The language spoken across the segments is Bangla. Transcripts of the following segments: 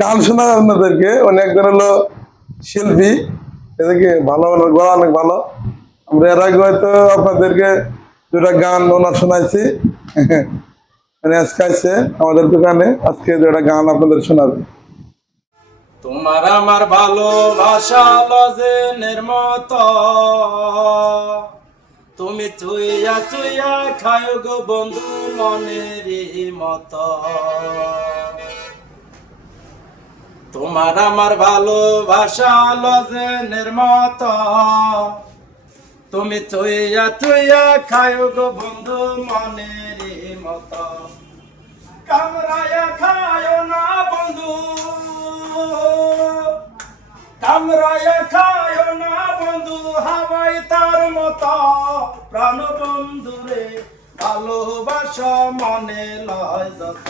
গান শোনা আপনাদেরকে অনেকজন হলো শিল্পী, এদেরকে ভালো ভালো গলা অনেক ভালো। আমরা এর আগে হয়তো আপনাদেরকে দুটা গান ওনার শোনাইছি। মানে আজকে আসছে আমাদের দোকানে, আজকে দুটা গান আপনাদের শোনাবে। তোমার আমার ভালোবাসা লজেনের মতো, তুমি চুইয়া চুইয়া খায় গো বন্ধু মনের মতো। তোমার আমার ভালোবাসা লজেনের মতো, তুমি চুইয়া চুইয়া খায় গো বন্ধু মনের মতো। কামরায়া খায় না বন্ধু, কামরায়া খায় না বন্ধু, হাওয়াই তার মতো প্রাণ বন্ধু রে, ভালোবাসা মনে লয় যত,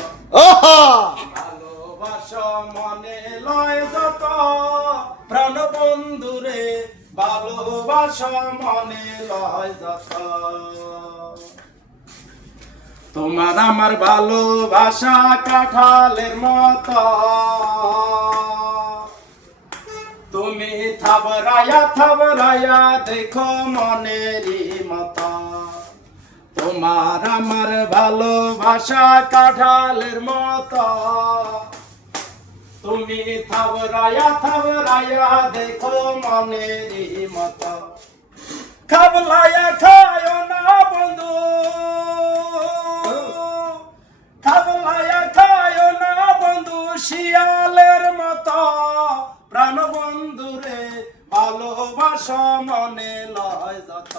ভালোবাসা মনে লয় যত, প্রাণ বন্ধু রে, ভালোবাসা মনে লয় যত। তোমার আমার ভালোবাসা কাঁঠালের মতো, তুমি থাবরায়া থাবরায়া দেখো মনেরই মতো। তোমার আমার ভালোবাসা কাঁঠালের মতো, তুমি থাবরায়া থাবরায়া দেখো মনেরই মতো। খাবলায়া খায় না বন্ধু, খাবলায়া খায় না বন্ধু, শিয়ালের মতো প্রাণ বন্ধু রে, ভালোবাসা মনে লয় যত,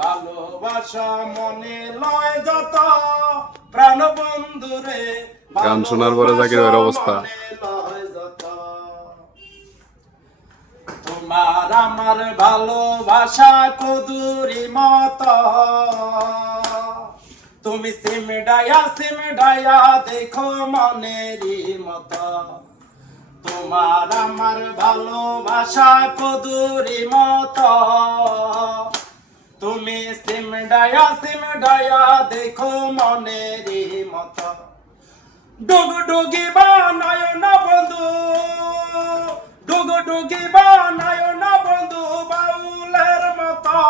ভালোবাসা মনে লয় যত, প্রাণ বন্ধু রে, গান শোনার পরে জাকির ভাইয়ের অবস্থা। তোমার আমার ভালোবাসা কদুরি মতো, তুমি সিমডায়া দেখো মনেরই মতো। তোমার আমার ভালোবাসা কদুরি মতো, তুমি সিমডায়া দেখো মনেরই মতো। ডুগডুগি বানায় না বন্ধু, ডুগডুগি বানায় না বন্ধু, বাউলের মতো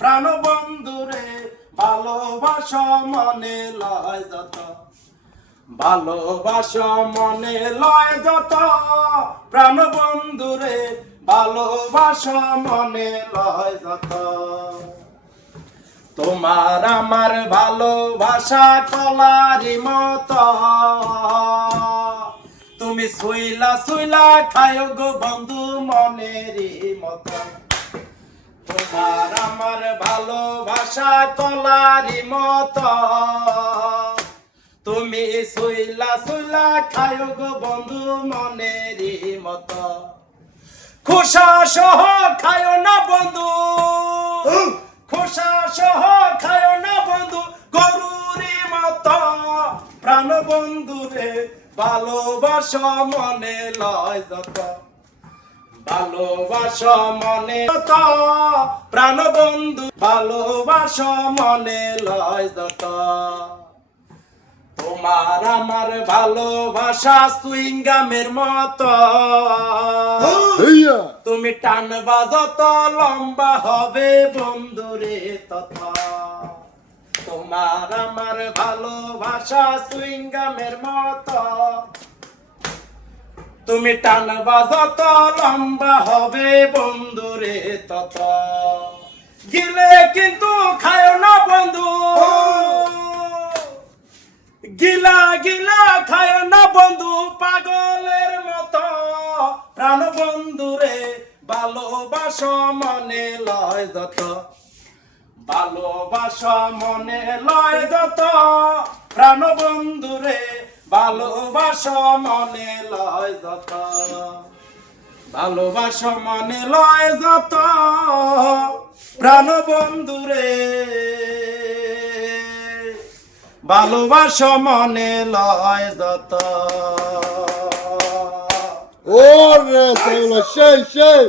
প্রাণ বন্ধু রে, ভালোবাসা মনে লয় যত, ভালোবাসা মনে লয় যত, প্রাণ বন্ধু রে, ভালোবাসা মনে লয় যত। তোমার আমার ভালোবাসা কলারি মতো, তুমি শুইলা শুইলা খায় গো বন্ধু মনেরই মতো। তোমার আমার ভালোবাসা কলারি মতো, তুমি শুইলা শুইলা খায় গো বন্ধু মনেরই মতো। খোসা সহ খায় না বন্ধু, খোসা সহ খায় না বন্ধু, গরুরি মতো প্রাণ বন্ধু রে, ভালোবাসা মনে লয় যত, ভালোবাসা মনে যত, প্রাণ বন্ধু ভালোবাসা মনে লয় যত। তোমার আমার ভালোবাসা সুইংগামের মতো, তুমি টানবা যত লম্বা হবে বন্ধুরে তত। তোমার আমার ভালোবাসা সুইংগামের মতো, তুমি টানবা যত লম্বা হবে বন্ধুরে তত। গিলে কিন্তু খায় না বন্ধু, গিলা গিলা খায় না বন্ধু, পাগলের মতো প্রাণ বন্ধু রে, ভালোবাসা মনে লয় যত, ভালোবাসা মনে লয় যত, প্রাণ বন্ধু রে, ভালোবাসা মনে লয় যত, ভালোবাসা মনে লয় যত, প্রাণ বন্ধু রে, ভালোবাসা মনে লয় যত। ওরে সেই সেই